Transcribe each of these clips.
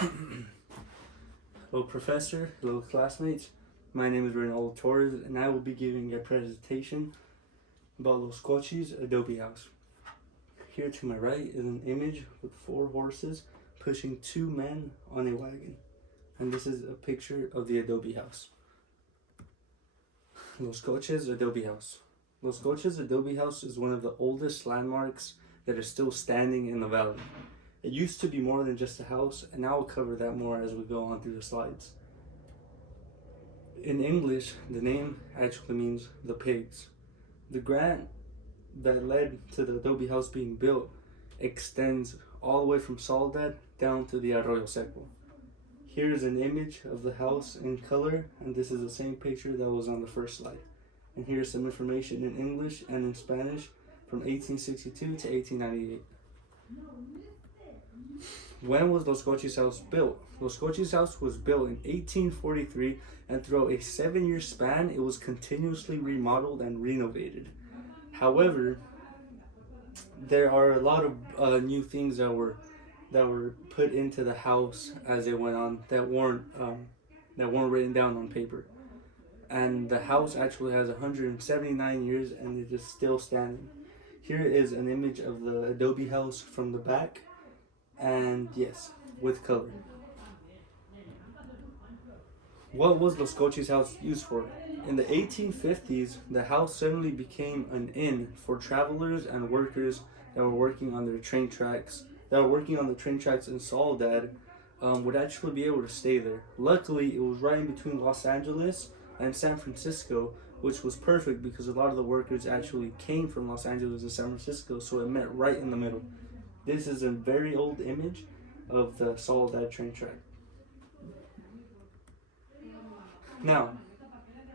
Hello professor, hello classmates. My name is Ronaldo Torres and I will be giving a presentation about Los Cochis Adobe house. Here to my right is an image with 4 horses pushing 2 men on a wagon. And this is a picture of the Adobe house. Los Cochis Adobe house. Los Cochis Adobe house is one of the oldest landmarks that is still standing in the valley. It used to be more than just a house, and I will cover that more as we go on through the slides. In English, the name actually means the pigs. The grant that led to the Adobe house being built extends all the way from Soledad down to the Arroyo Seco. Here's an image of the house in color, and this is the same picture that was on the first slide. And here's some information in English and in Spanish from 1862 to 1898. When was Los Cochis house built? Los Cochis house was built in 1843, and throughout a 7-year span, it was continuously remodeled and renovated. However, there are a lot of new things that were put into the house as it went on that weren't written down on paper. And the house actually has 179 years, and it is still standing. Here is an image of the Adobe house from the back. And yes, with color. What was Los Cochis house used for? In the 1850s, the house suddenly became an inn for travelers and workers that were working on the train tracks in Soledad would actually be able to stay there. Luckily, it was right in between Los Angeles and San Francisco, which was perfect because a lot of the workers actually came from Los Angeles and San Francisco, so it met right in the middle. This is a very old image of the Soledad train track. Now,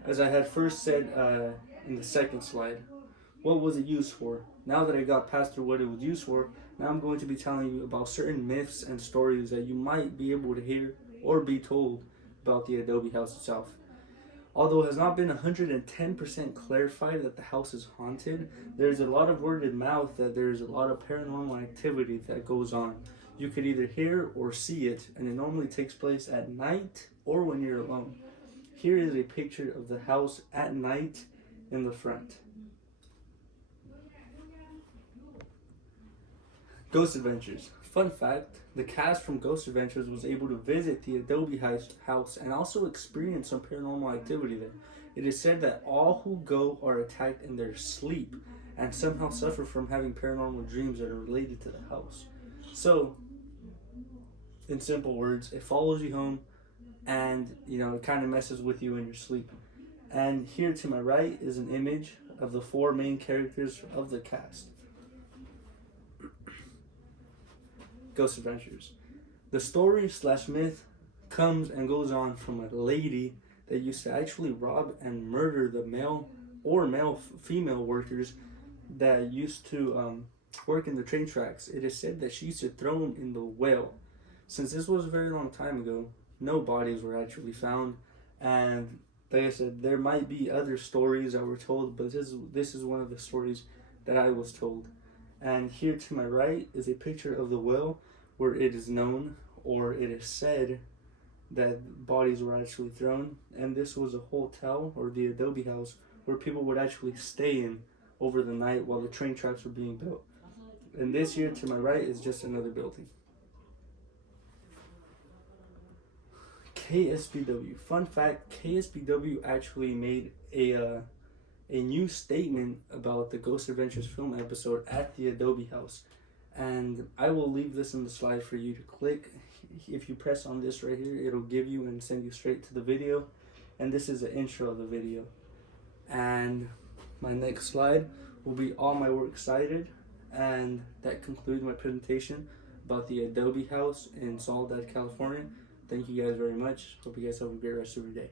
as I had first said in the second slide, what was it used for? Now that I got past through what it was used for, now I'm going to be telling you about certain myths and stories that you might be able to hear or be told about the Adobe house itself. Although it has not been 110% clarified that the house is haunted, there's a lot of word of mouth that there's a lot of paranormal activity that goes on. You could either hear or see it, and it normally takes place at night or when you're alone. Here is a picture of the house at night in the front. Ghost Adventures. Fun fact, the cast from Ghost Adventures was able to visit the Adobe house and also experience some paranormal activity there. It is said that all who go are attacked in their sleep and somehow suffer from having paranormal dreams that are related to the house. So, in simple words, it follows you home and it kind of messes with you in your sleep. And here to my right is an image of the 4 main characters of the cast. Ghost Adventures. The story / myth comes and goes on from a lady that used to actually rob and murder the female workers that used to work in the train tracks. It is said that she used to throw them in the well. Since this was a very long time ago, no bodies were actually found, and like I said, there might be other stories that were told, but this is one of the stories that I was told. And here to my right is a picture of the well where it is known, or it is said, that bodies were actually thrown. And this was a hotel, or the Adobe house, where people would actually stay in over the night while the train tracks were being built. And this here to my right is just another building. KSBW. Fun fact, KSBW actually made a new statement about the Ghost Adventures film episode at the Adobe house. And I will leave this in the slide for you to click. If you press on this right here, it'll give you and send you straight to the video. And this is the intro of the video. And my next slide will be all my works cited. And that concludes my presentation about the Adobe house in Soledad, California. Thank you guys very much. Hope you guys have a great rest of your day.